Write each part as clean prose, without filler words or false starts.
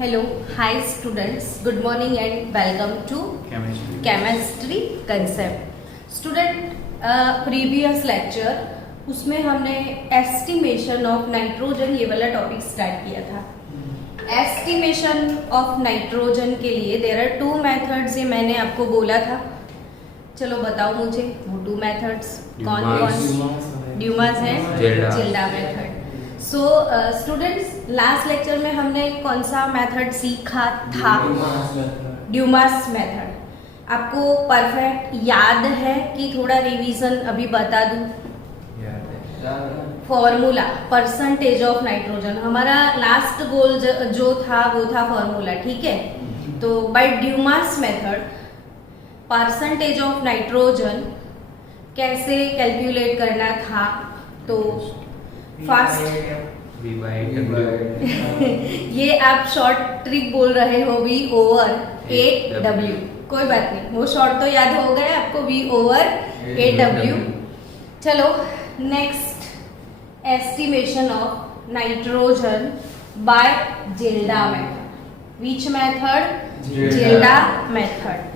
Hello, hi students. Good morning and welcome to Chemistry Concept. Student, previous lecture उसमें हमने estimation of nitrogen ये वाला topic start किया था. एस्टिमेशन ऑफ नाइट्रोजन के लिए देयर आर टू मेथड्स, ये मैंने आपको बोला था. चलो बताओ मुझे वो टू मेथड्स कौन कौन. ड्यूमास है, Kjeldahl method. So students, last lecture में हमने कौन सा मेथड सीखा था? Dumas method. आपको परफेक्ट याद है कि थोड़ा रिवीजन अभी बता दूं? फॉर्मूला परसेंटेज ऑफ नाइट्रोजन, हमारा लास्ट गोल जो था वो था फॉर्मूला. ठीक है, तो by Dumas method percentage of nitrogen कैसे कैलकुलेट करना था? तो फास्ट ये आप शॉर्ट ट्रिक बोल रहे हो, V ओवर 8W. कोई बात नहीं, वो शॉर्ट तो याद हो गया आपको, V ओवर 8W. चलो next, estimation of nitrogen by Kjeldahl method. Which method? Kjeldahl method.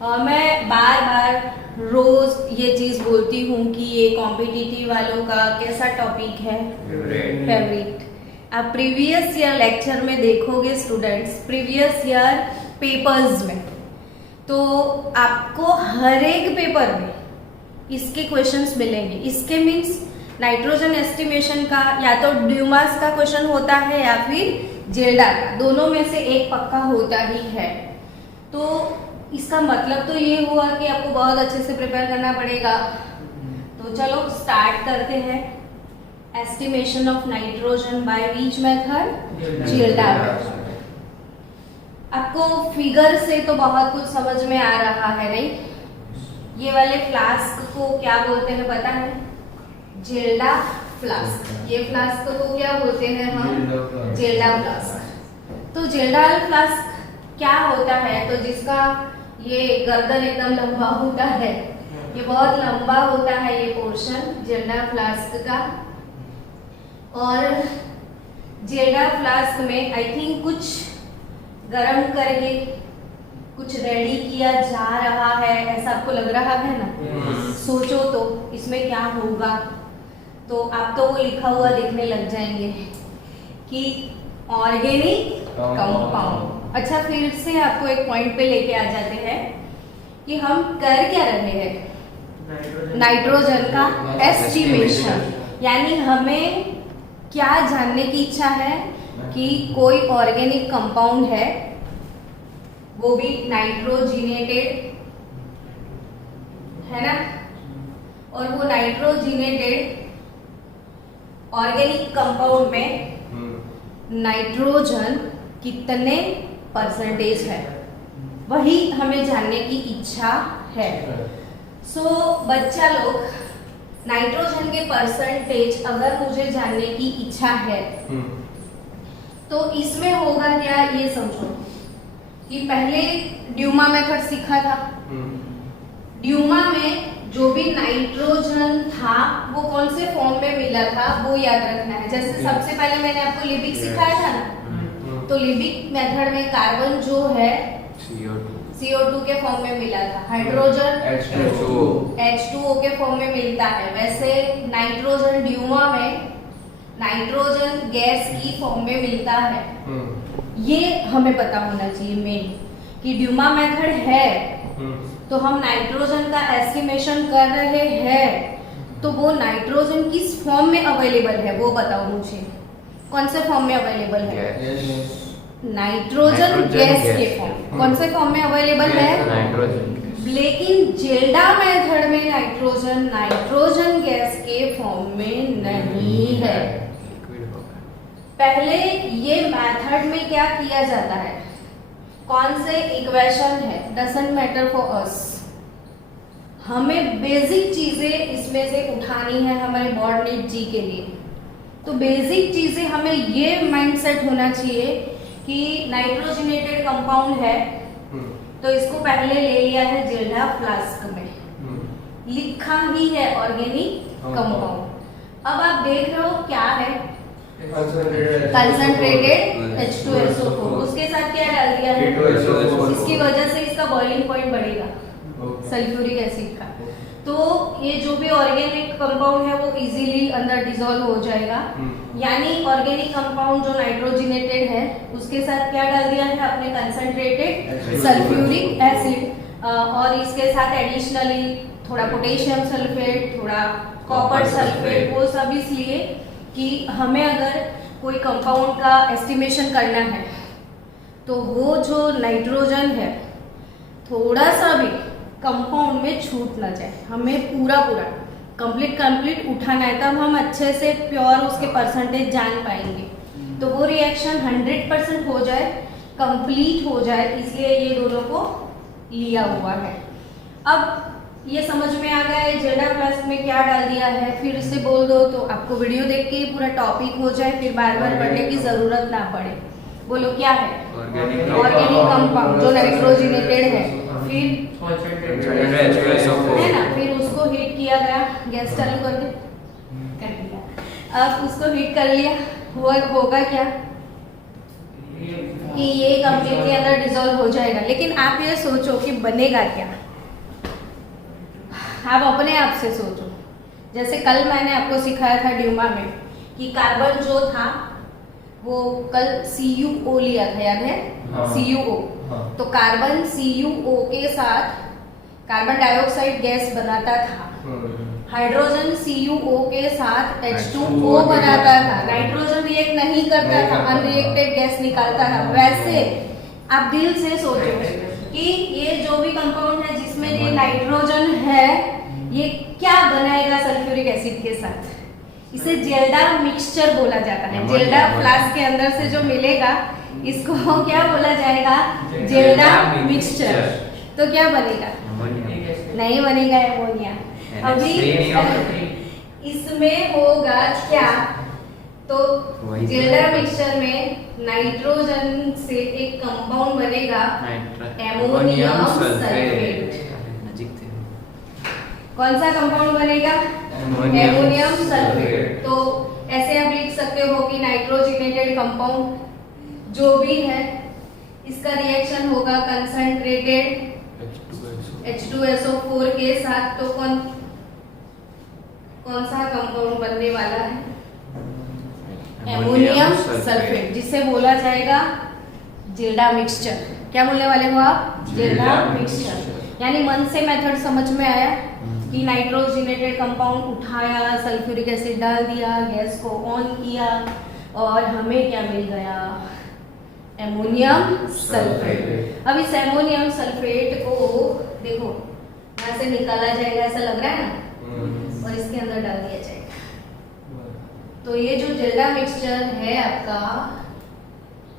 मैं बार बार रोज ये चीज बोलती हूँ कि ये कॉम्पिटिटिव वालों का कैसा टॉपिक है? फेवरेट. आप प्रीवियस ईयर लेक्चर में देखोगे स्टूडेंट्स, प्रीवियस ईयर पेपर्स में, तो आपको हर एक पेपर में इसके क्वेश्चंस मिलेंगे. इसके मीन्स नाइट्रोजन एस्टिमेशन का या तो ड्यूमास का क्वेश्चन होता है या फिर जिल्डा का, दोनों में से एक पक्का होता ही है. तो इसका मतलब तो ये हुआ कि आपको बहुत अच्छे से प्रिपेयर करना पड़ेगा. तो चलो स्टार्ट करते हैं. Estimation of nitrogen by which method? Kjeldahl method. आपको फिगर से तो बहुत कुछ समझ में आ रहा है, नहीं? ये वाले फ्लास्क को क्या बोलते हैं पता है? जिल्डा फ्लास्क. ये फ्लास्क को क्या बोलते हैं हम? जिल्डा फ्लास्क. तो जिल्डा फ्लास्क क्या होता है? तो जिसका ये गर्दन एकदम लंबा होता है, ये बहुत लंबा होता है ये पोर्शन जिल्डा फ्लास्क का. और जिल्डा फ्लास्क में आई थिंक कुछ गरम करके कुछ रेडी किया जा रहा है, ऐसा आपको लग रहा है ना? सोचो तो इसमें क्या होगा. तो आप तो वो लिखा हुआ देखने लग जाएंगे कि ऑर्गेनिक कंपाउंड. अच्छा, फिर से आपको एक पॉइंट पे लेके आ जाते हैं कि हम कर क्या रहे हैं? नाइट्रोजन का एस्टिमेशन. यानी हमें क्या जानने की इच्छा है कि कोई ऑर्गेनिक कंपाउंड है, वो भी नाइट्रोजिनेटेड है ना, और वो नाइट्रोजिनेटेड ऑर्गेनिक कंपाउंड में नाइट्रोजन कितने परसेंटेज है, वही हमें जानने की इच्छा है. सो बच्चा लोग, नाइट्रोजन के परसेंटेज अगर मुझे जानने की इच्छा है तो इसमें होगा क्या, ये समझो कि पहले ड्यूमा मेथड सीखा था. ड्यूमा में जो भी नाइट्रोजन था वो कौन से फॉर्म में मिला था वो याद रखना है. जैसे सबसे पहले मैंने आपको लिबिक सिखाया था ना, तो लिबिक मेथड में कार्बन जो है CO2 के फॉर्म में मिला था, हाइड्रोजन H2O के फॉर्म में मिलता है. वैसे नाइट्रोजन ड्यूमा में नाइट्रोजन गैस की फॉर्म में मिलता है. ये हमें पता होना चाहिए मेन, कि ड्यूमा मेथड है तो हम नाइट्रोजन का एस्टिमेशन कर रहे हैं, तो वो नाइट्रोजन किस फॉर्म में अवेलेबल है वो बताओ मुझे. कौन से फॉर्म में अवेलेबल है? नाइट्रोजन गैस के फॉर्म. कौन से फॉर्म में अवेलेबल है? नाइट्रोजन. लेकिन जिल्डा मेथड में नाइट्रोजन गैस के फॉर्म में नहीं है. पहले ये मेथड में क्या किया जाता है, कौन से इक्वेशन है, डजंट मैटर फॉर अस. हमें बेसिक चीजें इसमें से उठानी है हमारे बॉर्डनेट जी के लिए. तो बेसिक चीजें हमें ये माइंडसेट होना चाहिए कि नाइट्रोजनेटेड कंपाउंड है, तो इसको पहले ले लिया है जिल्डा फ्लास्क में, लिखा ही है ऑर्गेनिक कंपाउंड. अब आप देख रहे हो क्या है? Concentrated H2SO4. उसके वजह से इसका बॉइलिंग पॉइंट बढ़ेगा सल्फ्यूरिक एसिड का। तो ये जो भी ऑर्गेनिक कंपाउंड है वो इजीली अंदर डिसॉल्व हो जाएगा। यानी ऑर्गेनिक कंपाउंड जो नाइट्रोजिनेटेड है उसके साथ क्या डाल दिया है अपने कंसंट्रेटेड सल्फ्यूरिक एसिड, और इसके साथ एडिशनली थोड़ा पोटेशियम सल्फेट, थोड़ा कॉपर सल्फेट, वो सब इसलिए कि हमें अगर कोई कंपाउंड का एस्टिमेशन करना है तो वो जो नाइट्रोजन है थोड़ा सा भी कंपाउंड में छूट ना जाए, हमें पूरा कंप्लीट उठाना है, तब हम अच्छे से प्योर उसके परसेंटेज जान पाएंगे। तो वो रिएक्शन 100% हो जाए, कंप्लीट हो जाए, इसलिए ये दोनों को लिया हुआ है। अब ये समझ में आ गया है जेल्डा फ्लास्क में क्या डाल दिया है, फिर से बोल दो तो आपको वीडियो देख के पूरा टॉपिक हो जाए, फिर बार बार पढ़ने की जरूरत ना पड़े। बोलो क्या है? ऑर्गेनिक कंपाउंड जो नाइट्रोजिनेटेड है, फिर है ना, फिर उसको हीट किया गया, गैस चालू करके कर दिया। अब उसको हीट कर लिया, होगा क्या कि ये कंप्लीटली अंदर डिसॉल्व हो जाएगा। लेकिन आप ये सोचो कि बनेगा क्या, आप अपने आप से सोचो। जैसे कल मैंने आपको सिखाया था ड्यूमा में कि कार्बन जो था वो कल CuO लिया था, याद है? CuO। तो कार्बन CuO के साथ कार्बन डाइऑक्साइड गैस बनाता था, हाइड्रोजन CuO के साथ H2O बनाता था, नाइट्रोजन रिएक्ट नहीं करता था, अनरिएक्टेड गैस निकालता था। वैसे आप दिल से सोचो कि ये जो भी कंपाउंड है जिसमें ये नाइट्रोजन है, ये क्या बनाएगा सल्फ्यूरिक एसिड के साथ? इसे जेल्डा मिक्सचर बोला जाता है। जेल्डा फ्लास्क के अंदर से जो मिलेगा इसको क्या बोला जाएगा? Zelda mixture. तो क्या बनेगा? नहीं बनेगा एमोनिया। अभी इसमें होगा क्या? तो जेल्डा मिक्सचर में नाइट्रोजन से एक कंपाउंड बनेगा एमोनियम सल्फेट। कौन सा कंपाउंड बनेगा? Ammonium sulphate. तो ऐसे आप लिख सकते हो कि नाइट्रोजिनेटेड कंपाउंड जो भी है इसका रिएक्शन होगा कंसंट्रेटेड H2SO4 के साथ। तो कौन सा कंपाउंड बनने वाला है? एमोनियम सल्फेट, जिसे बोला जाएगा जेल्डा मिक्सचर। क्या बोलने वाले हो आप? Zelda mixture. यानी मन से मेथड समझ में आया कि नाइट्रोजिनेटेड कंपाउंड उठाया, सल्फ्यूरिक एसिड डाल दिया, गैस को ऑन किया और हमें क्या मिल गया? Ammonium sulphate. अब इस एमोनियम सल्फेट को देखो यहाँ से निकाला जाएगा, ऐसा लग रहा है ना, और इसके अंदर डाल दिया जाएगा। तो ये जो जेल्डा मिक्सचर है आपका,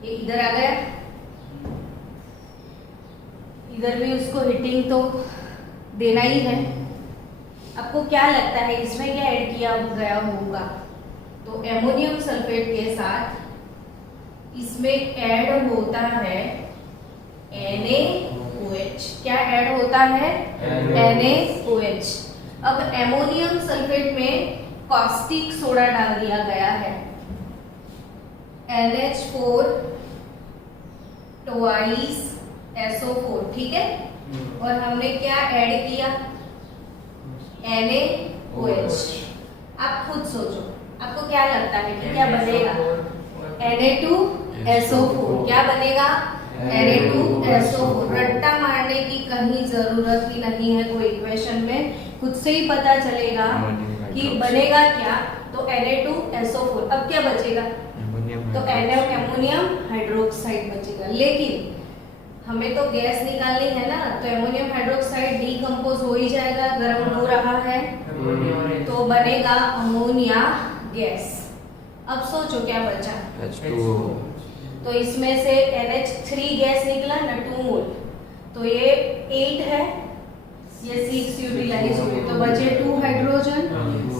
ये इधर आ गया, इधर भी उसको हीटिंग तो देना ही है। आपको क्या लगता है इसमें क्या ऐड किया गया होगा? तो एमोनियम सल्फेट के साथ इसमें ऐड होता है NaOH। क्या ऐड होता है? NaOH। अब एमोनियम सल्फेट में कॉस्टिक सोडा डाल दिया गया है, NH4 twice SO4, ठीक है। और हमने क्या ऐड किया? NaOH। आप खुद सोचो, आपको क्या लगता है कि क्या बनेगा? Na2SO4। क्या बनेगा? Na2SO4। रट्टा मारने की कहीं जरूरत ही नहीं है कोई इक्वेशन में, खुद से ही पता चलेगा कि बनेगा क्या। तो Na2SO4। अब क्या बचेगा? तो एमोनियम हाइड्रोक्साइड बचेगा। लेकिन हमें तो गैस निकालनी है ना, तो एमोनियम हाइड्रोक्साइड डीकंपोज हो ही जाएगा, गर्म हो रहा है, तो बनेगा अमोनिया गैस। अब सोचो क्या बचा? H2O। तो इसमें से NH3 गैस निकला ना, 2 मोल, तो ये 8 है, ये 6 यूटिलाइज हुए, तो बचे 2 हाइड्रोजन।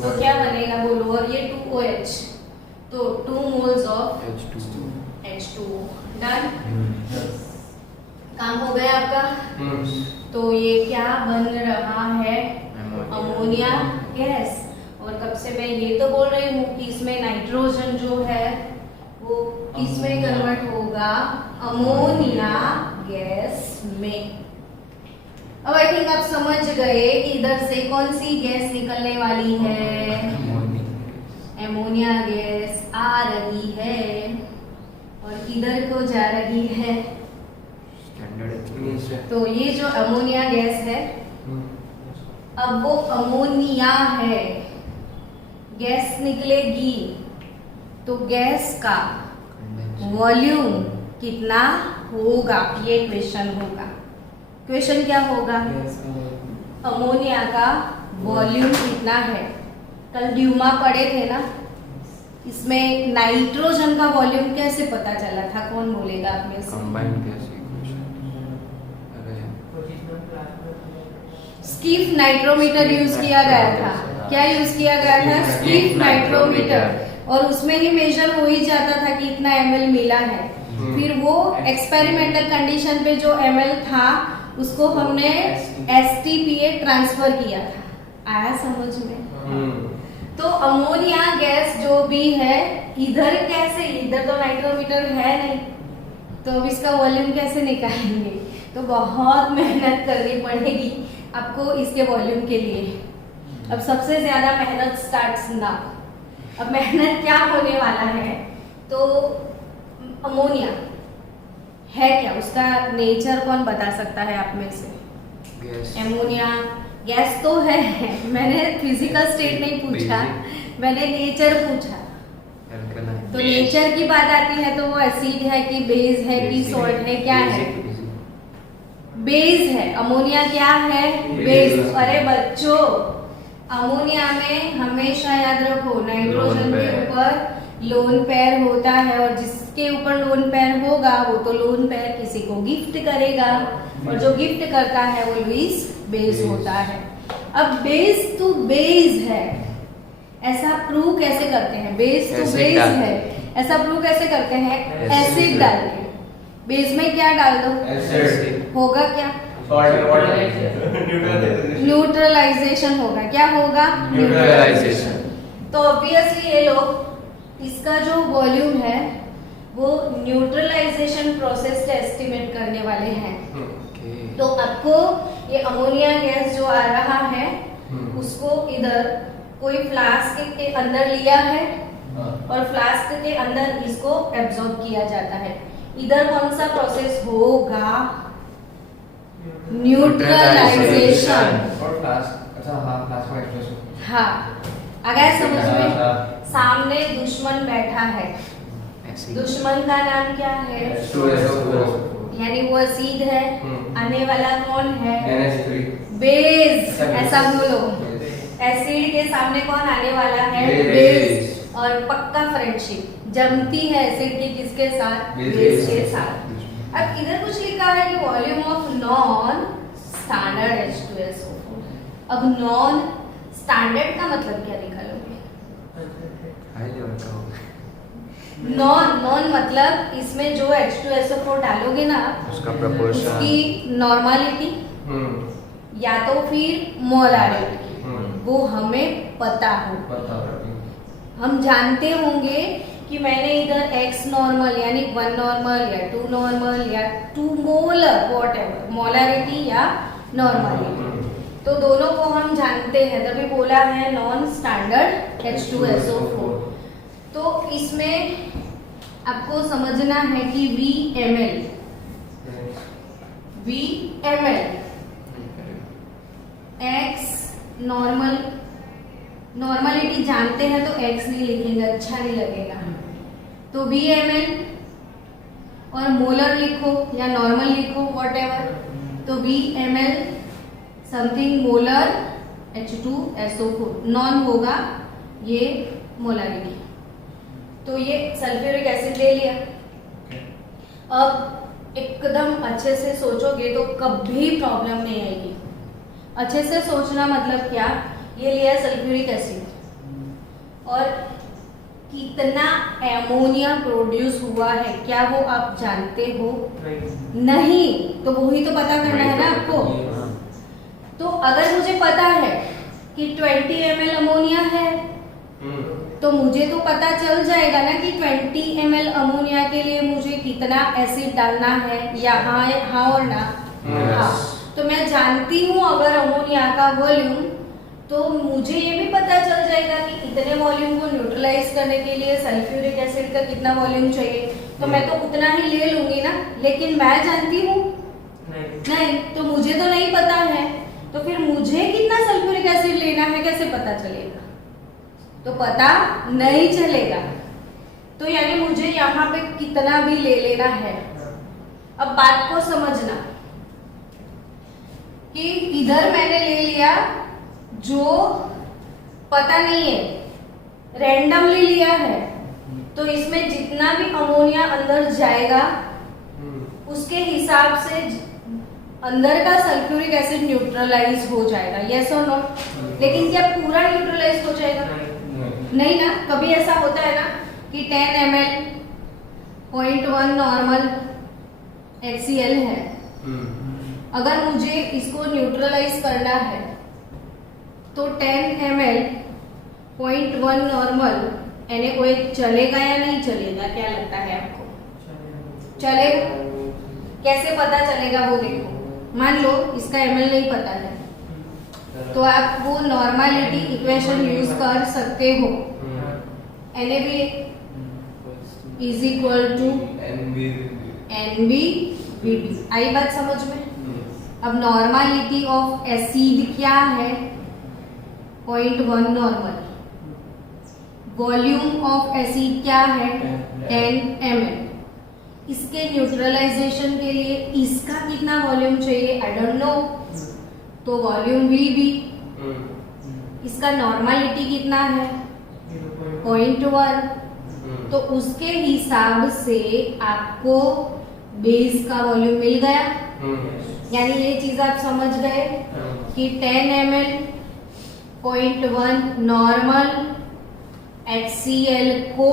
तो क्या बनेगा बोलो? और ये 2OH, तो 2 मोल्स ऑफ H2O। डन, काम हो गया आपका। तो ये क्या बन रहा है? Ammonia gas. और कब से मैं ये तो बोल रही हूँ कि इसमें नाइट्रोजन जो है वो किसमें कन्वर्ट होगा? अमोनिया गैस में। अब आई थिंक आप समझ गए कि इधर से कौन सी गैस निकलने वाली है, एमोनिया गैस आ रही है और किधर को जा रही है। तो ये जो अमोनिया गैस है, अब वो अमोनिया है, गैस निकलेगी तो गैस का वॉल्यूम कितना होगा, ये क्वेश्चन होगा। क्वेश्चन क्या होगा, अमोनिया का वॉल्यूम कितना है। कल ड्यूमा पढ़े थे ना, इसमें नाइट्रोजन का वॉल्यूम कैसे पता चला था, कौन बोलेगा आप में से? स्कीफ नाइट्रोमीटर यूज किया गया था। क्या यूज किया गया था? स्कीफ नाइट्रोमीटर। और उसमें ही मेजर हो ही जाता था कि इतना ml मिला है। फिर वो एक्सपेरिमेंटल कंडीशन पे जो ml था उसको हमने STPA ट्रांसफर किया था। आया समझ में? तो अमोनिया गैस जो भी है, इधर कैसे, इधर तो नाइट्रोमीटर है नहीं, तो अब इसका वॉल्यूम कैसे निकालेंगे? तो बहुत मेहनत करनी पड़ेगी आपको इसके वॉल्यूम के लिए। अब सबसे ज्यादा मेहनत स्टार्ट्स नाउ। अब मेहनत क्या होने वाला है, तो अमोनिया है क्या, उसका नेचर कौन बता सकता है आप में से? एमोनिया गैस तो है, मैंने फिजिकल स्टेट नहीं पूछा, मैंने नेचर पूछा। तो नेचर की बात आती है तो वो एसिड है कि बेस है कि सॉल्ट है, क्या है? बेस है। अमोनिया क्या है? बेस। अरे बच्चों, अमोनिया में हमेशा याद रखो नाइट्रोजन के ऊपर लोन पेयर होता है, और जिसके ऊपर लोन पेयर होगा वो तो लोन पेयर किसी को गिफ्ट करेगा, और जो गिफ्ट करता है वो लुईस बेस होता है। अब बेस टू बेस है, ऐसा प्रूव कैसे करते हैं? बेस टू बेस है, ऐसा प्रूव कैसे करते हैं? एसिड डाल के। बेस में क्या डाल दो? एसिड। होगा क्या? न्यूट्रलाइजेशन होगा। क्या होगा? न्यूट्रलाइजेशन। तो ऑब्वियसली ये लोग इसका जो वॉल्यूम है वो न्यूट्रलाइजेशन प्रोसेस से एस्टिमेट करने वाले हैं। तो आपको ये अमोनिया गैस जो आ रहा है उसको इधर कोई फ्लास्क के अंदर लिया है और फ्लास्क के अंदर इसको एब्जॉर्ब किया जाता है। इधर कौन सा प्रोसेस होगा? न्यूट्रलाइजेशन। हाँ, अगर समझ में? सामने दुश्मन बैठा है, दुश्मन का नाम क्या है? यानी वो एसिड है, आने वाला कौन है? बेस। ऐसा बोलो, एसिड के सामने कौन आने वाला है? बेस। और पक्का फ्रेंडशिप जमती है एसिड की किसके साथ? बेस के साथ। अब इधर कुछ लिखा है कि volume of non standard H2SO4। अब नॉन स्टैंडर्ड का मतलब क्या निकालोगे? नॉन मतलब इसमें जो H2SO4 डालोगे ना उसका प्रोपोर्शन, उसकी नॉर्मलिटी या तो फिर मोलारिटी, वो हमें पता हो। हम जानते होंगे कि मैंने इधर x नॉर्मल यानी 1 नॉर्मल या 2 नॉर्मल या 2 मोलर व्हाटएवर, मोलारिटी या नॉर्मलिटी, तो दोनों को हम जानते हैं, तभी बोला है नॉन स्टैंडर्ड H2SO4। तो इसमें आपको समझना है कि VML x नॉर्मल, नॉर्मलिटी जानते हैं तो x नहीं लिखेंगे, अच्छा नहीं लगेगा। तो VML और मोलर लिखो या नॉर्मल लिखो व्हाटएवर, तो VML something molar H2SO4, non होगा ये मोलारिटी। तो ये सल्फ्यूरिक एसिड ले लिया। अब एकदम अच्छे से सोचोगे तो कभी प्रॉब्लम नहीं आएगी। अच्छे से सोचना मतलब क्या, ये लिया सल्फ्यूरिक एसिड और कितना एमोनिया प्रोड्यूस हुआ है क्या वो आप जानते हो? नहीं। तो वही तो पता करना है ना आपको। तो अगर मुझे पता है कि 20 ml अमोनिया है तो मुझे तो पता चल जाएगा ना कि 20 ml अमोनिया के लिए मुझे कितना एसिड डालना है, या हाँ और ना? हाँ। तो मैं जानती हूँ अगर अमोनिया का वॉल्यूम, तो मुझे ये भी पता चल जाएगा कि इतने वॉल्यूम को न्यूट्रलाइज करने के लिए सल्फ्यूरिक एसिड का कितना वॉल्यूम चाहिए, तो मैं तो उतना ही ले लूंगी ना। लेकिन मैं जानती हूँ नहीं, तो मुझे तो नहीं पता है, तो फिर मुझे कितना सल्फ्यूरिक एसिड लेना है कैसे पता चलेगा? तो पता नहीं चलेगा। तो यानी मुझे यहाँ पे कितना भी ले लेना है। अब बात को समझना कि इधर मैंने ले लिया जो पता नहीं है, रैंडमली लिया है, तो इसमें जितना भी अमोनिया अंदर जाएगा उसके हिसाब से अंदर का सल्फ्यूरिक एसिड न्यूट्रलाइज हो जाएगा। यस और नो? लेकिन क्या पूरा न्यूट्रलाइज हो जाएगा? नहीं ना। कभी ऐसा होता है ना कि 10 ml 0.1 नॉर्मल HCl है, अगर मुझे इसको न्यूट्रलाइज करना है तो 10 ml 0.1 नॉर्मल NaOH चलेगा या नहीं चलेगा? क्या लगता है आपको? चलेगा। कैसे पता चलेगा वो देखो। मान लो इसका ml नहीं पता है, तो आप वो नॉर्मलिटी इक्वेशन यूज कर सकते हो। NaB is equal to NbVb। आई बात समझ में? अब नॉर्मलिटी ऑफ एसिड क्या है? 0.1 नॉर्मल। वॉल्यूम ऑफ एसिड क्या है? 10 ml। इसके न्यूट्रलाइजेशन के लिए इसका कितना वॉल्यूम चाहिए? आई डोंट नो, तो वॉल्यूम Vb। इसका नॉर्मलिटी कितना है? 0.1। तो उसके हिसाब से आपको बेस का वॉल्यूम मिल गया। यानी ये चीज आप समझ गए कि 10 ml 0.1 नॉर्मल HCl को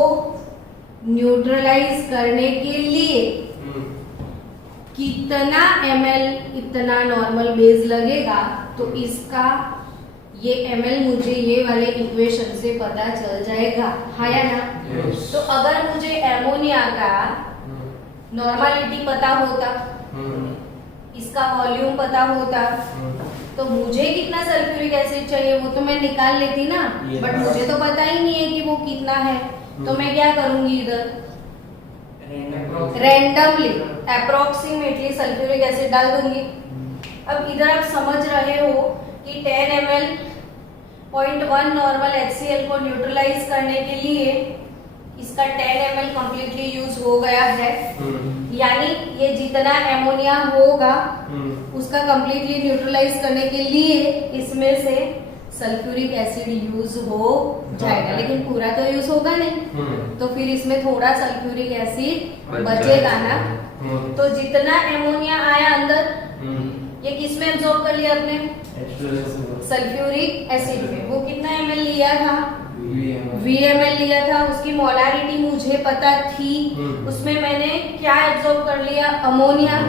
न्यूट्रलाइज करने के लिए कितना ml इतना नॉर्मल बेस लगेगा, तो इसका ये ml मुझे ये वाले इक्वेशन से पता चल जाएगा। हाँ या ना? तो अगर मुझे एमोनिया का नॉर्मलिटी पता होता, इसका वॉल्यूम पता होता, तो मुझे कितना सल्फ्यूरिक एसिड चाहिए वो तो मैं निकाल लेती ना। बट मुझे तो पता ही नहीं है कि वो कितना है, तो मैं क्या करूंगी? इधर रैंडमली अप्रोक्सीमेटली सल्फ्यूरिक एसिड डाल दूंगी। अब इधर आप समझ रहे हो कि 10 ml 0.1 नॉर्मल HCl को न्यूट्रलाइज करने के लिए इसका 10 ml कंप्लीटली यूज हो गया है। यानी ये जितना एमोनिया होगा उसका कंप्लीटली न्यूट्रलाइज करने के लिए इसमें से सल्फ्यूरिक एसिड यूज हो जाएगा, लेकिन पूरा तो यूज होगा नहीं, तो फिर इसमें थोड़ा सल्फ्यूरिक एसिड बचेगा ना। तो जितना एमोनिया आया अंदर, ये किस में एब्जॉर्ब कर लिया आपने? सल्फ्यूरिक एसिड में। वो कितना ml लिया था? VmL लिया था। उसकी मोलारिटी मुझे पता थी, उसमें मैंने क्या एब्जॉर्ब कर लिया? अमोनिया।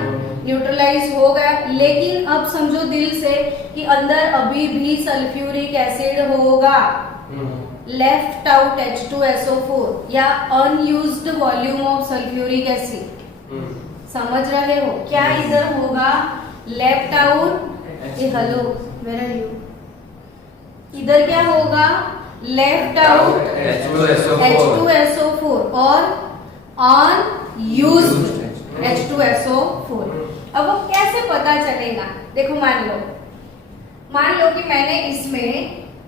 न्यूट्रलाइज हो गया। लेकिन अब समझो दिल से कि अंदर अभी भी सल्फ्यूरिक एसिड होगा। लेफ्ट आउट H2SO4 या unused volume of sulphuric acid. समझ रहे हो क्या? इधर होगा left out. Hello, where are you? इधर क्या होगा? लेफ्ट आउट H2SO4 और अनयूज्ड H2SO4। अब वो कैसे पता चलेगा? देखो, मान लो कि मैंने इसमें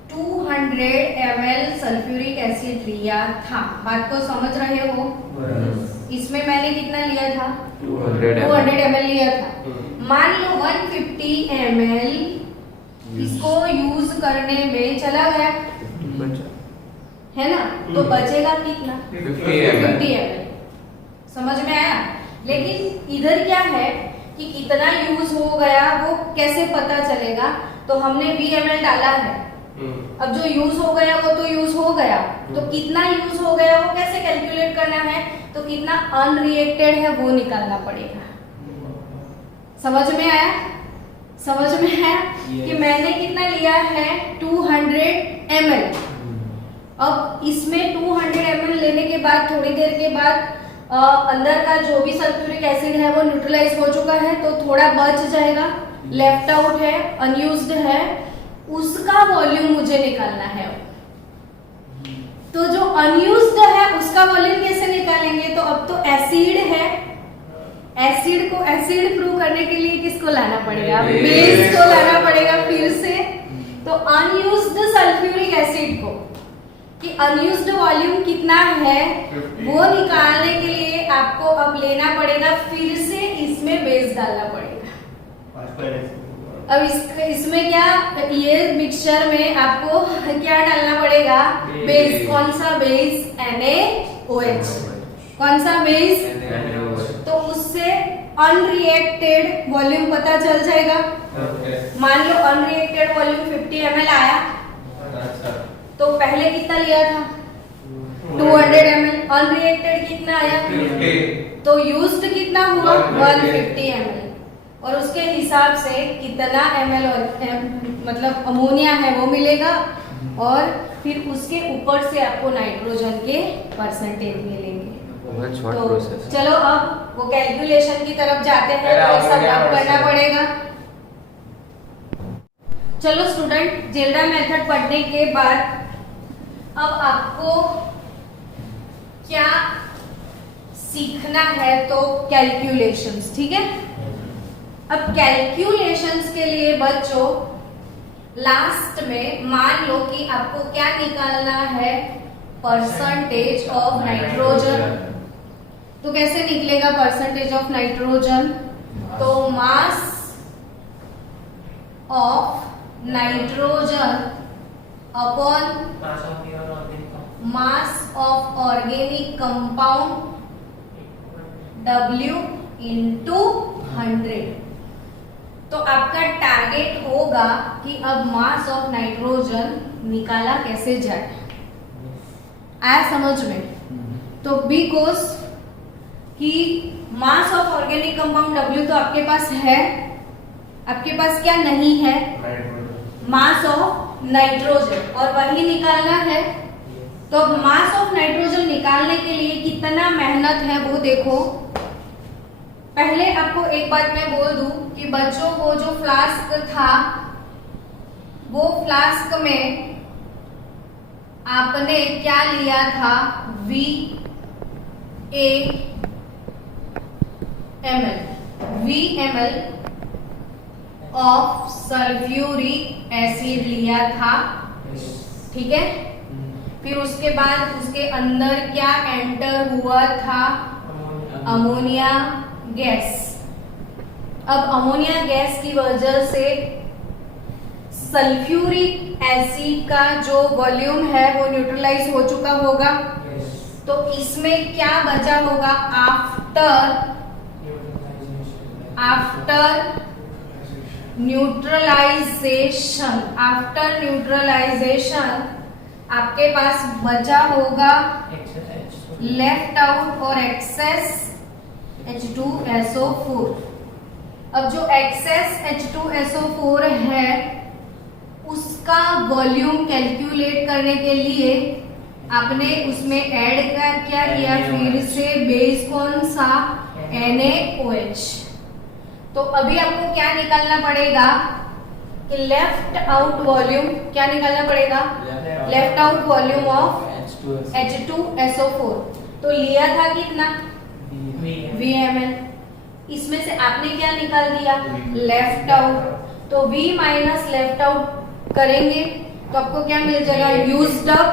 200 ml सल्फ्यूरिक एसिड लिया था। बात को समझ रहे हो? इसमें मैंने कितना लिया था? 200 ml लिया था। मान लो 150 ml इसको यूज करने में चला गया, है ना? तो बचेगा कितना? 50 ml। समझ में आया? लेकिन इधर क्या है कि कितना यूज हो गया वो कैसे पता चलेगा? तो हमने VmL डाला है। अब जो यूज हो गया वो तो यूज हो गया, तो कितना यूज हो गया वो कैसे कैलकुलेट करना है? तो कितना अनरिएक्टेड है वो निकालना पड़ेगा। समझ में आया? समझ में आया कि मैंने कितना लिया है? 200 ml अब इसमें 200 ml लेने के बाद थोड़ी देर के बाद अंदर का जो भी सल्फ्यूरिक एसिड है वो न्यूट्रलाइज हो चुका है, तो थोड़ा बच जाएगा, लेफ्ट आउट है, अनयूज्ड है, उसका वॉल्यूम मुझे निकालना है। तो जो अनयूज्ड है उसका वॉल्यूम कैसे निकालेंगे? तो अब तो एसिड है, एसिड को एसिड प्रूव करने के लिए किसको लाना पड़ेगा? बेस को लाना पड़ेगा फिर से। तो अनयूज्ड सल्फ्यूरिक एसिड को कि अनयूज्ड वॉल्यूम कितना है वो निकालने के लिए आपको अब लेना पड़ेगा, फिर से इसमें बेस डालना पड़ेगा। अब इसमें क्या, ये मिक्सचर में आपको क्या डालना पड़ेगा? बेस। कौन सा बेस? NaOH। कौन सा बेस? तो उससे अनरिएक्टेड वॉल्यूम पता चल जाएगा। मान लो अनरिएक्टेड वॉल्यूम 50 ml आया, तो पहले कितना लिया था? 200 ml। अनरिएक्टेड कितना आया? तो यूज्ड कितना हुआ? 150 ml। और उसके हिसाब से कितना ml और मतलब अमोनिया है वो मिलेगा, और फिर उसके ऊपर से आपको नाइट्रोजन के परसेंटेज मिलेंगे। तो चलो अब वो कैलकुलेशन की तरफ जाते हैं, तो सब आप करना पड़ेगा। चलो स्टूडेंट, जेल्डा मेथड पढ़ने के बाद अब आपको क्या सीखना है? तो कैलकुलेशंस, ठीक है। अब कैलकुलेशंस के लिए बच्चों लास्ट में मान लो कि आपको क्या निकालना है? Percentage of nitrogen. तो कैसे निकलेगा परसेंटेज ऑफ नाइट्रोजन? तो mass of nitrogen upon mass of organic compound W into 100। तो आपका टारगेट होगा कि अब मास ऑफ नाइट्रोजन निकाला कैसे जाए। आया समझ में? तो बिकॉज कि मास ऑफ ऑर्गेनिक कंपाउंड W तो आपके पास है, आपके पास क्या नहीं है? मास ऑफ नाइट्रोजन, और वही निकालना है। तो मास ऑफ नाइट्रोजन निकालने के लिए कितना मेहनत है वो देखो। पहले आपको एक बात मैं बोल दूं कि बच्चों वो जो फ्लास्क था, वो फ्लास्क में आपने क्या लिया था? VmL ऑफ सल्फ्यूरिक एसिड लिया था, ठीक है। फिर उसके बाद उसके अंदर क्या एंटर हुआ था? Ammonia gas. अब अमोनिया गैस की वजह से सल्फ्यूरिक एसिड का जो वॉल्यूम है वो न्यूट्रलाइज हो चुका होगा। तो इसमें क्या बचा होगा? आफ्टर न्यूट्रलाइजेशन, आपके पास बचा होगा लेफ्ट आउट और एक्सेस H2SO4। अब जो एक्सेस H2SO4 है उसका वॉल्यूम कैलकुलेट करने के लिए आपने उसमें ऐड क्या किया? फिर से बेस कौन सा? NaOH। तो अभी आपको क्या निकालना पड़ेगा कि लेफ्ट आउट वॉल्यूम, क्या निकालना पड़ेगा? Left out volume of H2SO4। तो लिया था कितना? VmL। इसमें से आपने क्या निकाल दिया? Left out. तो V माइनस लेफ्ट आउट करेंगे तो आपको क्या मिल जाएगा? Used up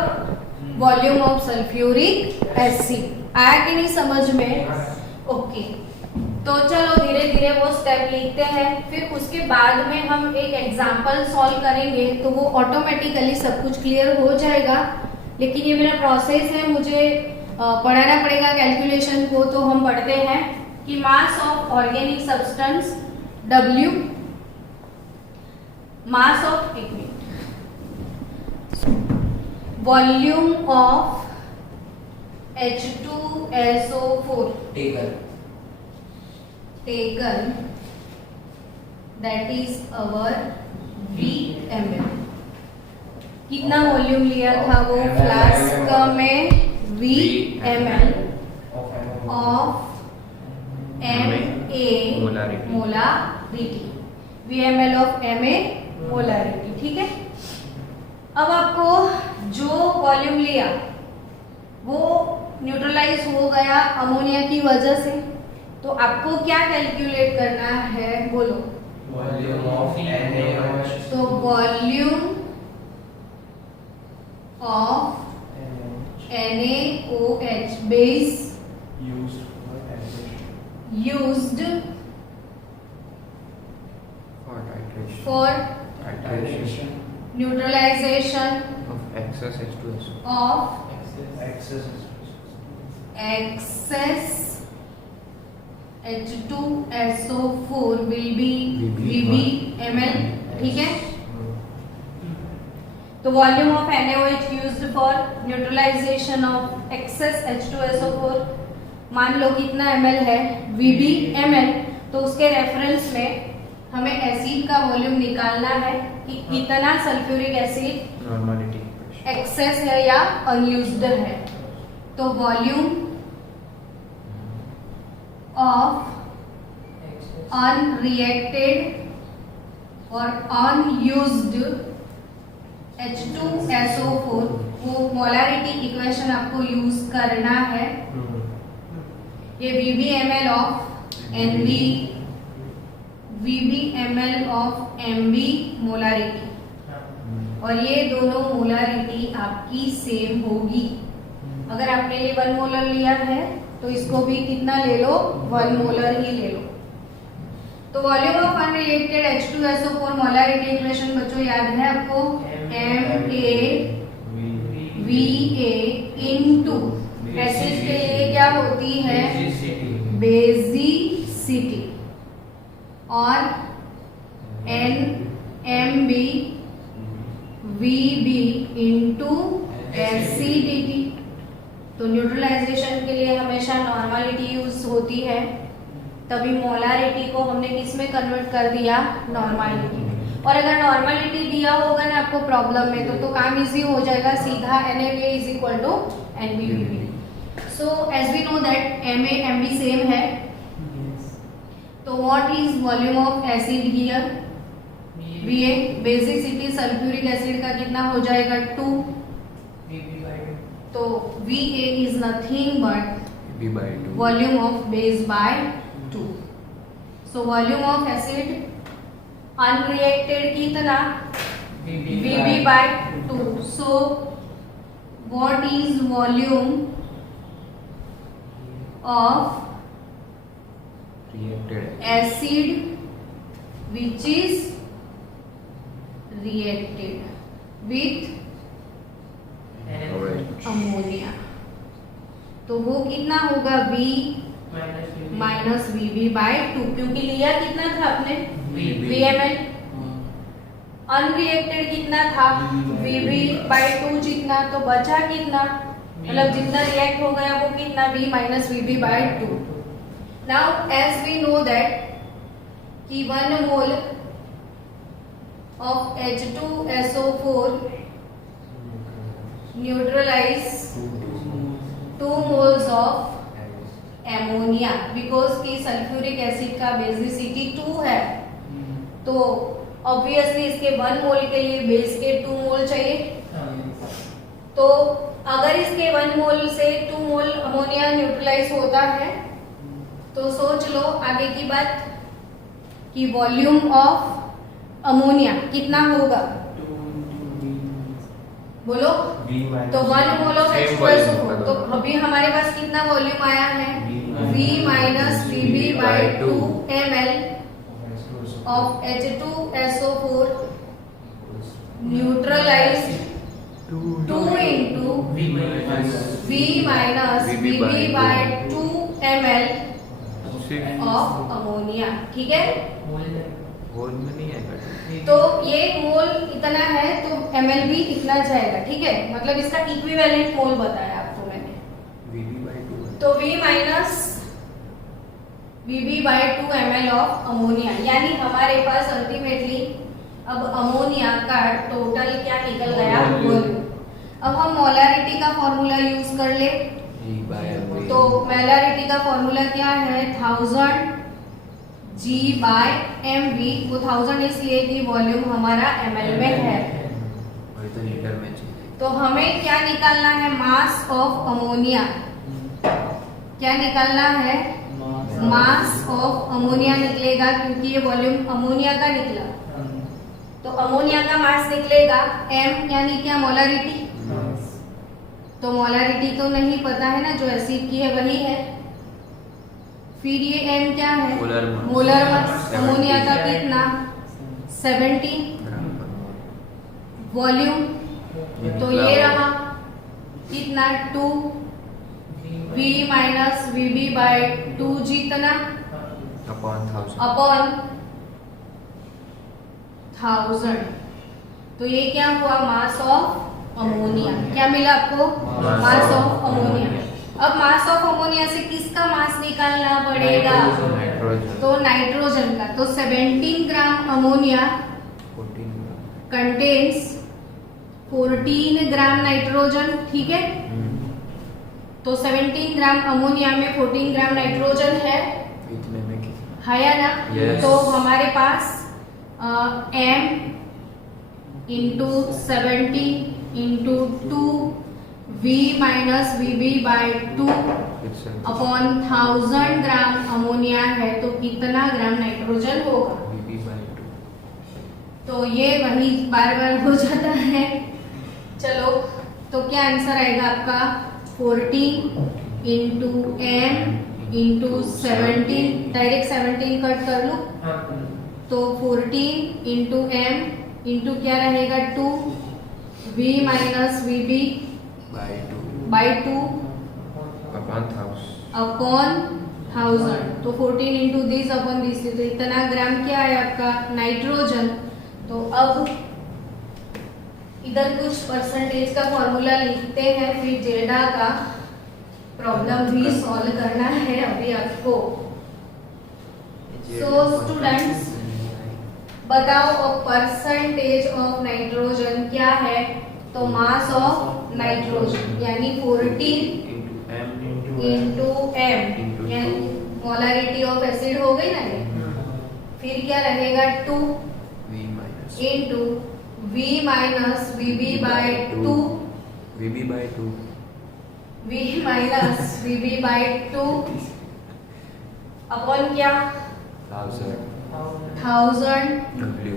volume of sulphuric acid. आया कि नहीं समझ में? ओके। तो चलो धीरे धीरे वो स्टेप लिखते हैं, फिर उसके बाद में हम एक एग्जाम्पल सॉल्व करेंगे तो वो ऑटोमेटिकली सब कुछ क्लियर हो जाएगा। लेकिन ये मेरा प्रोसेस है, मुझे पढ़ाना पड़ेगा कैलकुलेशन को। तो हम पढ़ते हैं कि मास of organic substance W, mass of volume of H2SO4 taken, that is our VmL। कितना वॉल्यूम लिया था वो फ्लास्क में VmL of Ma molarity, VmL of Ma molarity. ठीक है, अब आपको जो वॉल्यूम लिया वो न्यूट्रलाइज हो गया अमोनिया की वजह से, तो आपको क्या कैलकुलेट करना है, बोलो। वॉल्यूम ऑफ NaOH, तो volume of NaOH base used for neutralization of excess H2SO of excess H2SO4 will be VbMl। ठीक है, तो volume of NaOH used for neutralisation of excess H2SO4 मान लो कितना ml है, VbMl। तो उसके रेफरेंस में हमें एसिड का वॉल्यूम निकालना है कि कितना सल्फ्यूरिक एसिड नॉर्मलिटी एक्सेस है या अनयूज्ड है। तो वॉल्यूम ऑफ अनरिएक्टेड और अनयूज्ड H2SO4, वो मोलारिटी इक्वेशन आपको यूज करना है। ये VbMl of NB, VbMl of MB molarity, और ये दोनों मोलारिटी आपकी सेम होगी। अगर आपने ये 1 मोलर लिया है तो इसको भी कितना ले लो, 1 मोलर ही ले लो। तो volume of unreacted H2SO4 molarity equation बच्चों याद है आपको, MaVa इनटू एसिड के लिए क्या होती है, बेसिसिटी, और NMB VB इनटू एसिडिटी। तो न्यूट्रलाइजेशन के लिए हमेशा नॉर्मलिटी यूज होती है, तभी मोलारिटी को हमने किस में कन्वर्ट कर दिया, नॉर्मलिटी में। और अगर नॉर्मलिटी दिया होगा ना आपको प्रॉब्लम में तो काम इजी हो जाएगा, सीधा NaVa is equal to NbVb। So as we know that MaMb same है, तो what is volume of acid here, Va, basicity sulphuric acid का कितना हो जाएगा, 2। तो Va is nothing but volume of base by 2। So volume of acid unreacted कितना, Vb by 2। So what is volume of acid which is reacted with ammonia, तो वो कितना होगा, V माइनस Vb बाय 2, क्योंकि लिया कितना था आपने, VmL। अनरिएक्टेड कितना था, Vb बाय 2 जितना, तो बचा कितना, मतलब जितना रिएक्ट हो गया वो कितना, V minus Vb by 2। Now as we know that कि 1 mole of H2SO4 neutralize 2 moles of ammonia, because कि सल्फ्यूरिक एसिड का बेसिसिटी 2 है, तो ऑब्वियसली इसके 1 मोल के लिए बेस के 2 मोल चाहिए। तो अगर इसके 1 मोल से 2 मोल अमोनिया न्यूट्रलाइज होता है तो सोच लो आगे की बात कि वॉल्यूम ऑफ अमोनिया कितना होगा, बोलो। तो 1 मोल ऑफ H2SO4, तो अभी हमारे पास कितना वॉल्यूम आया है, V minus Vb by 2 ml of H2SO4 neutralised 2 into V minus Vb by 2 ml of ammonia. ठीक है, होल में नहीं है, तो ये मोल इतना है तो ml भी इतना जाएगा। ठीक है, मतलब इसका इक्विवेलेंट मोल बताया आपको मैंने, Vb/2। तो V minus Vb by 2 ml of ammonia, यानी हमारे पास अल्टीमेटली अब अमोनिया का टोटल क्या निकल गया, वॉल्यूम। वॉल्यूम। अब हम मोलारिटी का फॉर्मूला यूज कर ले, E by MV. तो मोलारिटी का फॉर्मूला क्या है, 1000 G बाय MV। वो 1000 इसलिए कि वॉल्यूम हमारा ml में है। और तो लीटर में चाहिए। तो हमें क्या निकालना है, मास ऑफ अमोनिया। क्या निकालना है, मास ऑफ अमोनिया निकलेगा, क्योंकि ये वॉल्यूम अमोनिया का निकला। तो अमोनिया का मास निकलेगा m, यानी क्या, मोलारिटी। तो मोलारिटी तो नहीं पता है ना, जो एसिड की है वही है। फिर ये m क्या है, molar mass. Molar mass. 70 ammonia का कितना, 70 ग्राम पर मोल। वॉल्यूम। तो ये रहा कितना, 2 V माइनस VB बाय 2 जितना अपॉन 1000। अपॉन 1000। तो ये क्या हुआ, मास ऑफ अमोनिया। क्या मिला आपको, मास ऑफ अमोनिया। अब मास ऑफ अमोनिया से किसका मास निकालना पड़ेगा, नाइट्रोजन। तो नाइट्रोजन का। तो 17 ग्राम अमोनिया 14 ग्राम। कंटेन्स 14 ग्राम नाइट्रोजन, ठीक है। तो 17 ग्राम अमोनिया में 14 ग्राम नाइट्रोजन है, इतने में कितना? है ना। Yes. तो हमारे पास m into 70 into 2 V minus VB by 2 फिर अपॉन 1000 ग्राम अमोनिया है, तो कितना ग्राम नाइट्रोजन होगा। VB by 2। तो ये वही बार बार हो जाता है। चलो, तो क्या आंसर आएगा आपका, 14 into m into 17। Direct 17 cut कर लो, तो 14 इंटू m इंटू क्या रहेगा, 2 V minus VB by 2 by 2 upon 1000। Upon 1000। तो 14 इंटू दिस अपॉन दिस, तो इतना ग्राम क्या है आपका, नाइट्रोजन। तो अब इधर कुछ परसेंटेज का फॉर्मूला लिखते हैं, फिर जेल्डा का प्रॉब्लम भी सॉल्व करना है अभी आपको। So, students, बताओ परसेंटेज ऑफ नाइट्रोजन क्या है, तो मास ऑफ नाइट्रोजन यानी 14 इंटू m, यानी मोलारिटी ऑफ एसिड हो गई ना ये। फिर क्या रहेगा, 2 V minus इंटू V minus VB by 2 VB by 2 V minus VB by 2 upon क्या, 1000 W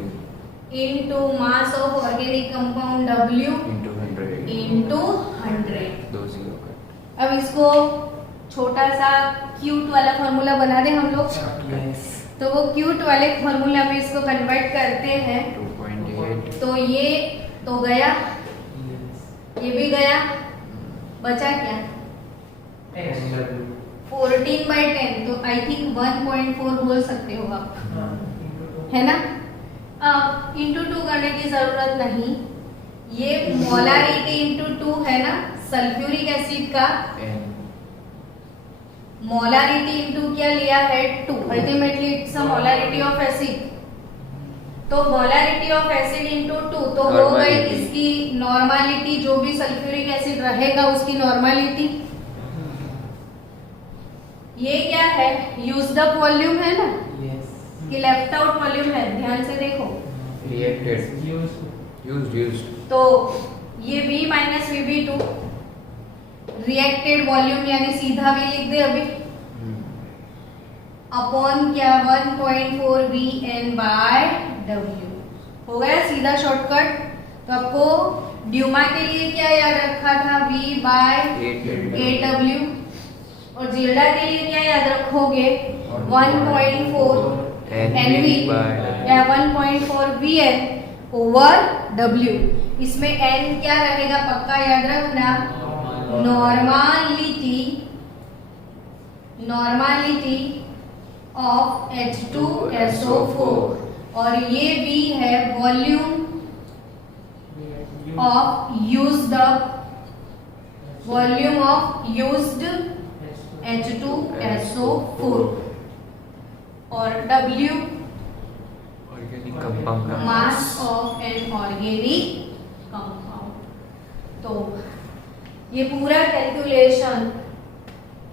into mass of organic compound W into 100 into 100। 2 0 cut. अब इसको छोटा सा क्यूट वाला फॉर्मूला बना दे हम लोग, तो वो क्यूट वाले फॉर्मूला में इसको कन्वर्ट करते हैं। 2.8 तो ये तो गया, ये भी गया, बचा क्या, 14/10। तो आई थिंक 1.4 बोल सकते हो आप, है ना। अब इंटू 2 करने की जरूरत नहीं, ये मोलारिटी इंटू 2 है ना सल्फ्यूरिक एसिड का। N मोलारिटी इंटू क्या लिया है, 2। Ultimately it's a molarity of acid. तो मोलारिटी ऑफ एसिड इंटू 2, तो हो गई Normality. इसकी नॉर्मालिटी, जो भी सल्फ्यूरिक एसिड रहेगा उसकी नॉर्मालिटी। ये क्या है, यूज्ड अप वॉल्यूम है ना, कि लेफ्ट आउट वॉल्यूम है, ध्यान से देखो। reacted used तो ये V minus VB2 reacted volume, यानी सीधा भी लिख दे अभी, अपॉन क्या, 1.4 VN बाय W। हो गया सीधा शॉर्टकट। तो आपको ड्यूमा के लिए क्या याद रखा था, V बाय 8W। और जिल्डा के लिए क्या याद रखोगे, 1.4 NV या 1.4 VN ओवर W। इसमें N क्या रहेगा, पक्का याद रखना, नॉर्मालिटी ऑफ H2SO4। और ये V है वॉल्यूम ऑफ यूज्ड H2SO4। और W कंपाउंड का mass of an organic compound. तो ये पूरा कैलकुलेशन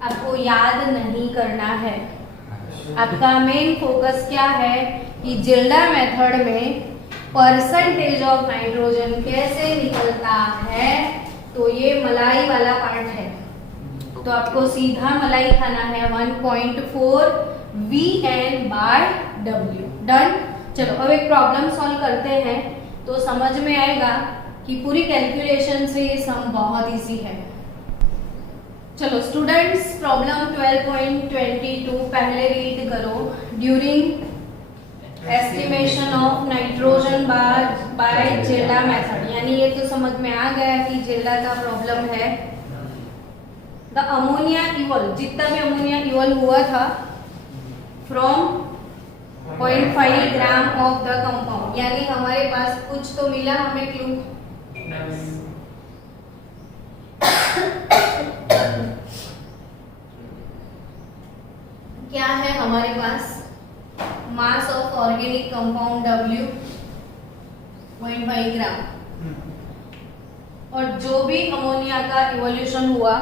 आपको याद नहीं करना है। आपका मेन फोकस क्या है कि जिल्डा मेथड में परसेंटेज ऑफ नाइट्रोजन कैसे निकलता है। तो ये मलाई वाला पार्ट है, तो आपको सीधा मलाई खाना है 1.4 VN/W। डन। चलो अब एक प्रॉब्लम सॉल्व करते हैं तो समझ में आएगा कि पूरी कैलकुलेशन से ये सम बहुत इजी है। चलो स्टूडेंट्स, प्रॉब्लम 12.22 पहले रीड करो। During estimation of nitrogen by Kjeldahl method, यानी ये तो समझ में आ गया कि जिल्डा का प्रॉब्लम है। द अमोनिया इवॉल्व, जितना भी अमोनिया इवॉल्व हुआ था from 0.5 gram of the compound, यानी हमारे पास कुछ तो मिला हमें क्लू। क्या है हमारे पास? Mass of organic compound W 0.5 gram, और जो भी अमोनिया का इवोल्यूशन हुआ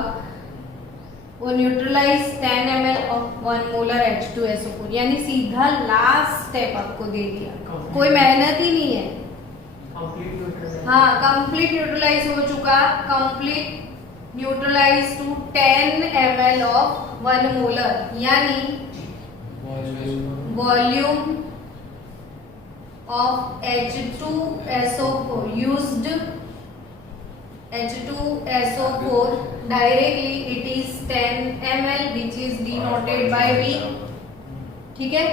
वो neutralise 10 ml of 1 molar H2SO4, यानी सीधा लास्ट स्टेप आपको दे दिया। कोई मेहनत ही नहीं है। हाँ, कंप्लीट न्यूट्रलाइज हो चुका, complete neutralise to 10 ml of 1 molar, यानी volume of H2SO4 used H2SO4 directly it is 10 ml which is denoted by V, ठीक है।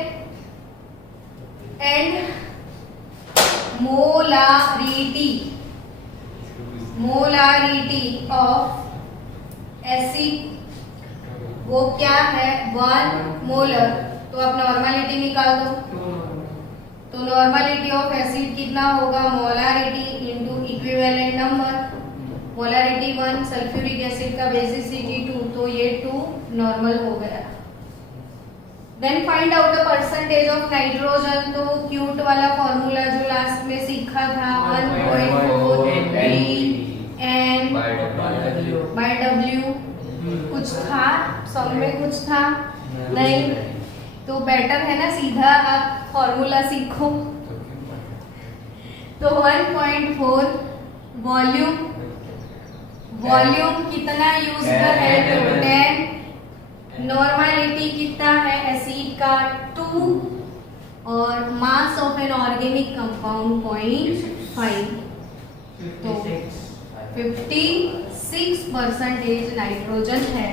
एंड मोलारिटी ऑफ एसिड वो क्या है? 1 मोलर। तो आप नॉर्मलिटी निकाल दो, तो नॉर्मलिटी ऑफ एसिड कितना होगा? Molarity into equivalent number. Molarity 1, sulphuric acid का बेसिसिटी 2, तो ये 2 नॉर्मल हो गया। Then find out the percentage of nitrogen. तो क्यूट वाला फॉर्मूला जो लास्ट में सीखा था, 1.4 VN/W। कुछ था सब में? कुछ था नहीं। तो बेटर है ना सीधा आप फॉर्मूला सीखो। तो 1.4 वॉल्यूम कितना यूज है? तो 10। नॉर्मलिटी कितना है एसिड का? 2। और mass of an organic compound 0.5। तो 56% नाइट्रोजन है।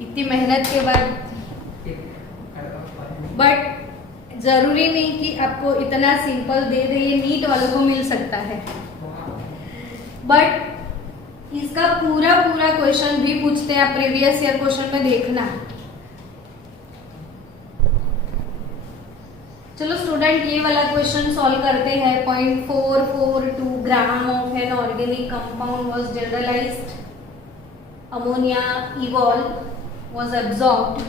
इतनी मेहनत के बाद, बट जरूरी नहीं कि आपको इतना सिंपल दे दे, ये नीट वालों को मिल सकता है। बट इसका पूरा क्वेश्चन भी पूछते हैं, आप प्रीवियस ईयर क्वेश्चन में देखना। चलो स्टूडेंट, ये वाला क्वेश्चन सॉल्व करते हैं। 0.442 gram of an organic compound was generalised, ammonia evolved was absorbed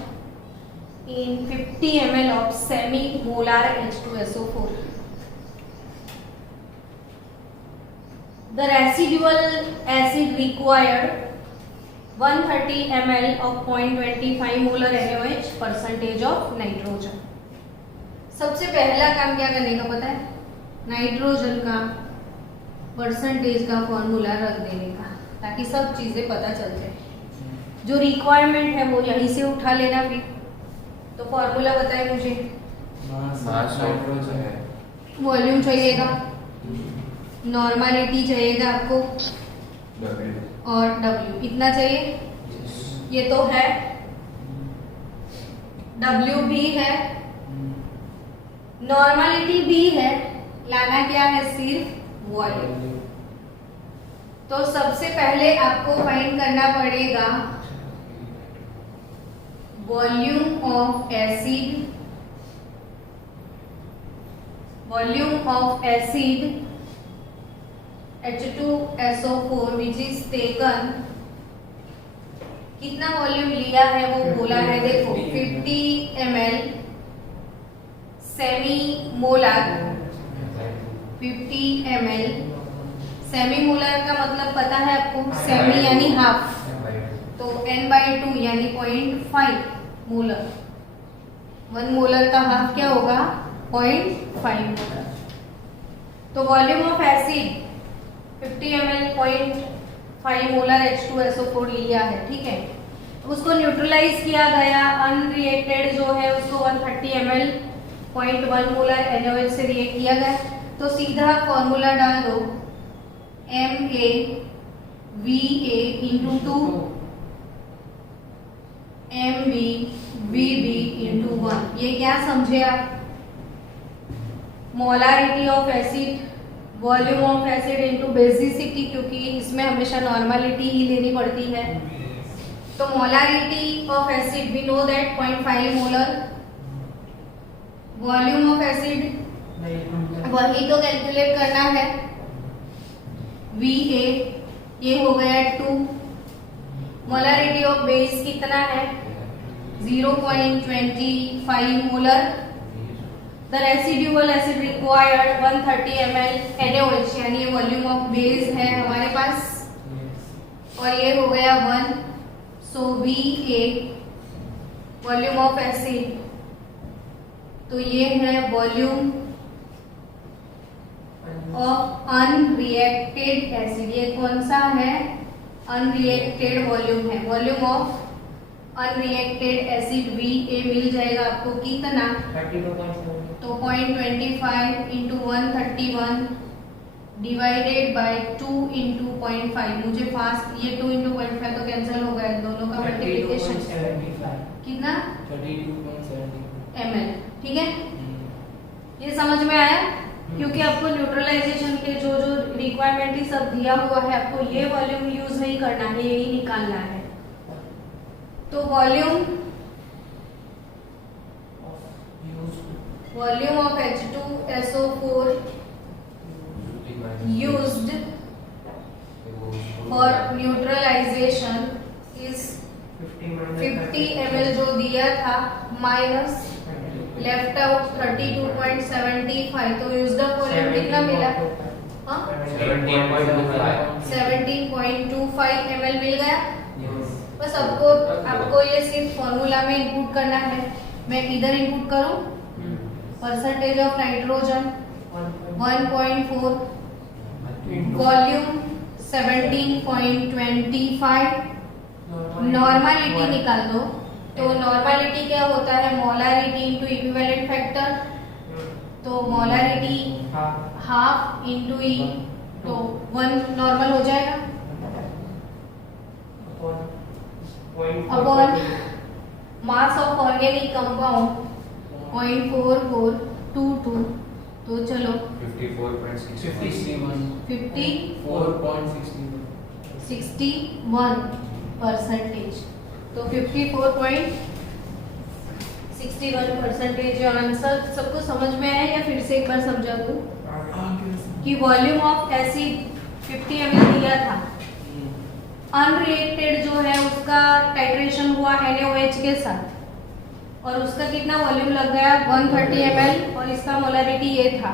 in 50 ml of semi-molar H2SO4. The residual acid required 130 ml of 0.25 molar NaOH percentage of nitrogen. सबसे पहला काम क्या करने का पता है? नाइट्रोजन का परसेंटेज का फॉर्मूला रख देने का, ताकि सब चीजें पता चल जाए। जो रिक्वायरमेंट है वो यहीं से उठा लेना। फिर तो फॉर्मूला बताए मुझे। मास नाइट्रोजन है, वॉल्यूम चाहिएगा, नॉर्मलिटी चाहिएगा आपको, और W इतना चाहिए। ये तो है, W भी है, नॉर्मलिटी भी है, लाना क्या है? सिर्फ वॉल्यूम। तो सबसे पहले आपको फाइंड करना पड़ेगा volume of acid H2SO4 which is taken। कितना वॉल्यूम लिया है वो बोला है, देखो 50 ml semi molar 50 ml। Semi molar का मतलब पता है आपको, सेमी यानी हाफ, तो n/2 यानी 0.5 मोलर। 1 मोलर का हाफ क्या होगा? 0.5 मोलर। तो volume of acid 50 ml 0.5 molar H2SO4 लिया है, ठीक है। उसको न्यूट्रलाइज किया गया, अनरिएक्टेड जो है उसको 130 ml 0.1 मोलर NaOH से रिएक्ट किया गया। तो सीधा फॉर्मूला डाल दो, MaVa इंटू 2 MbVb इंटू 1। ये क्या समझे आप? Molarity of acid, volume of acid into basicity, क्योंकि इसमें हमेशा नॉर्मलिटी ही लेनी पड़ती है। तो molarity of acid we know that 0.5 molar. Volume of acid वही तो कैलकुलेट करना है, Va ये हो गया 2। मोलारिटी ऑफ बेस कितना है? 0.25 molar. The residual acid required 130 ml NaOH, यानी ये वॉल्यूम ऑफ बेस है हमारे पास, और ये हो गया 1। सो Va वॉल्यूम ऑफ एसिड, तो ये है वॉल्यूम ऑफ अनरिएक्टेड एसिड। ये कौन सा है? अनरिएक्टेड वॉल्यूम है। Volume of unreacted acid Va मिल जाएगा आपको कितना? 32.7। तो 0.25 इंटू 131 डिवाइडेड बाय 2 इंटू 0.5। मुझे फास्ट, ये 2 इंटू 0.5 तो कैंसिल हो गया, दोनों का मल्टीप्लिकेशन 32.75 कितना? 32.75। ml, ठीक है। ये समझ में आया? क्योंकि आपको न्यूट्रलाइजेशन के जो जो रिक्वायरमेंट ही सब दिया हुआ है, आपको ये वॉल्यूम यूज नहीं करना है, यही निकालना है। तो volume of H2SO4 used for neutralization is 50 ml जो दिया था, माइनस लेफ्ट आउट 32.75। तो यूज्ड अप वॉल्यूम कितना मिला? 17.25 ml मिल गया। बस आपको ये सिर्फ फॉर्मूला में इनपुट करना है। मैं इधर इनपुट करूं, percentage of nitrogen 1.4, volume 17.25, normality निकाल दो। तो नॉर्मलिटी क्या होता है? Molarity into equivalent factor. तो मोलारिटी हाफ इंटू ई, तो 1 नॉर्मल हो जाएगा upon mass of organic compound 0.4422। तो चलो 54.61%। तो 54.61% जो आंसर सबको समझ में आया, या फिर से एक बार समझा दूं कि वॉल्यूम ऑफ एसिड 50 ml दिया था, अनरिएक्टेड जो है उसका टाइट्रेशन हुआ NaOH के साथ, और उसका कितना वॉल्यूम लग गया? 130 ml, और इसका मोलारिटी ये था।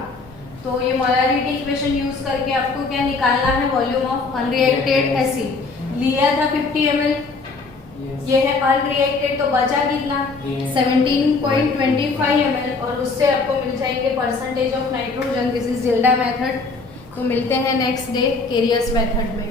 तो ये मोलारिटी इक्वेशन यूज करके आपको क्या निकालना है? Volume of unreacted acid. लिया था 50 ml, ये है अनरिएक्टेड, तो बचा कितना? 17.25 ml, और उससे आपको मिल जाएंगे percentage of nitrogen. This is Kjeldahl method. तो मिलते हैं नेक्स्ट डे केरियस मेथड में।